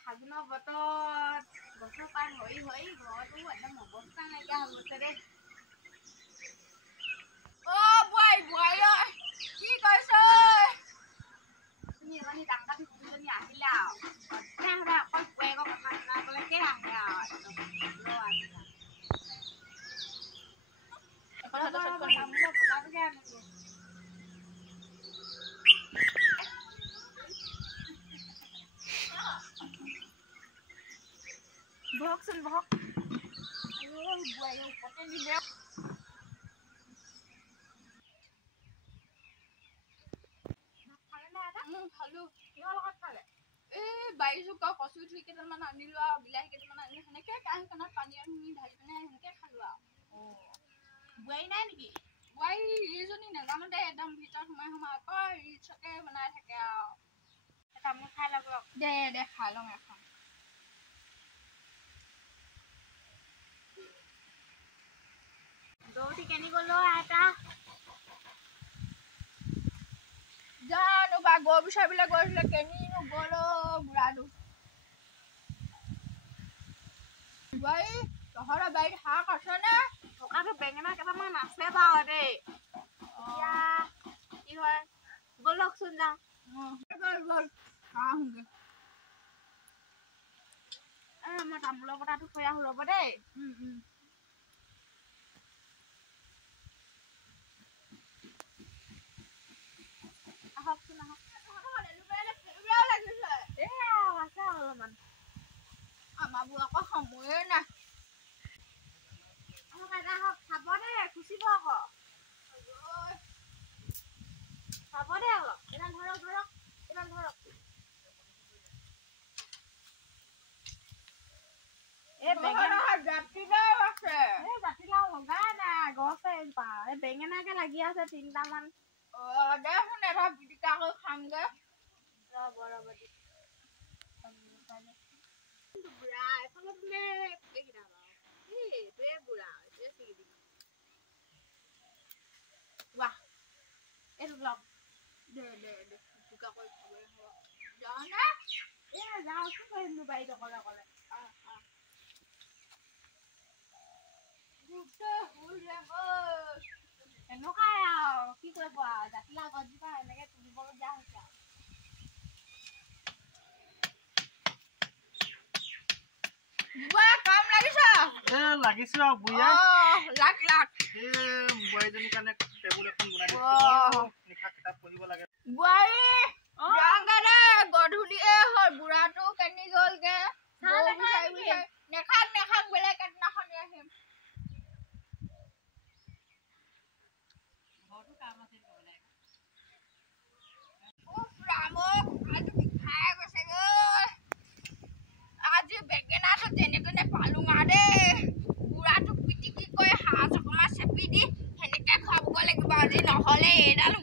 ফাগুনৰ বতৰত গছৰ পাত হৰি হৰি ঘৰতো একদম অৱস্থা নাইকিয়া হৈ গৈছে দেই। কি কৈছ তুমি এজনী ডাঙৰ দুজনী আহিলা আৰু অকল বোৱাৰীকৰ কথা শুনাবলৈকে আহে আৰু বহকচোন বহক। বোৱাৰী ওপৰতে দিলে খালো। কিহৰ লগত খালে? বাৰী জোকা কচু থুই কেইটামান আনিলো আৰু বিলাহী কেইটামান আনিলো সেনেকে কাঁহীখনত পানী ঢালি পিনে সেনেকে খালো আৰু। বোৱাৰী নাই নেকি? বোৱাৰী ইজনী নাজানো দে একদম ভিতৰত সোমাই আকৌ ৰিলচকে বনাই থাকে আৰু। তামোল খাই ল'ব দে দে খাই লওঁ এখন। দৌৰি কেনি গ'লো আইতা? জানো বা গৰু বিচাৰিবলৈ গৈছিলে কেনিনো গ'ল বুঢ়াটো। বোৱাৰী তহঁতৰ বাৰীত শাক আছেনে? থকাটো বেঙেনা কেইটামান আছে বাৰু দেই। এতিয়া কি হয় ব'লকচোন যাওঁ। গ'ল আহোঁগে। মই তামোলৰ পতাটো থৈ আহোঁ ৰ'ব দেই। আহকচোন আহক। আছে অলপমান। আমাৰবোৰ আকৌ সময়ে নাই। আহক আইতা আহক। খাব দেই খুচিব আকৌ। খাব দেই অলপ। এইডাল ধৰক। জাতিলাও আছে। জাতিলাও লগাই নাই গছে এই বেঙেনাকে লাগি আছে 3টামান। দেচোন এটা পিটিকা কৰি খামগে। ৰ'ব বুঢ়া এফালে বোলে এইকেইটা বাৰু এইটোৱে বুঢ়া এইটোৱে ছিগি দিম। ৱাহ এইটো লওক। দে পিটিকা কৰি খাবলৈ যাওঁনে? যাওঁ কি কৰিমনো বাৰীত অকলে। এনেকুৱাই আৰু কি কৰিব আৰু জাতিলাও গছজোপা এনেকে তুলিবলগীয়া হৈছে আৰু। কাম লাগিছে? লাগিছো আৰু বুঢ়া। লাগ বোৱাৰীজনীৰ কাৰণে টেবুল এখন বনাই দিছো। লিখা কিতাপ পঢ়িব লাগে। বোৱাৰী গধূলিয়ে হ'ল বুঢ়াটো কেনি গ'লগে? নেখাং বেলেগ এদিনাখনি আহিম। আজি বেঙেনাটো যেনে তেনে পালো দেই। বুঢ়াটো পিটিকি কৰি সাজ অকমান চেপি দি সেনেকে খুৱাব লাগিব আজি নহ'লে এইডাল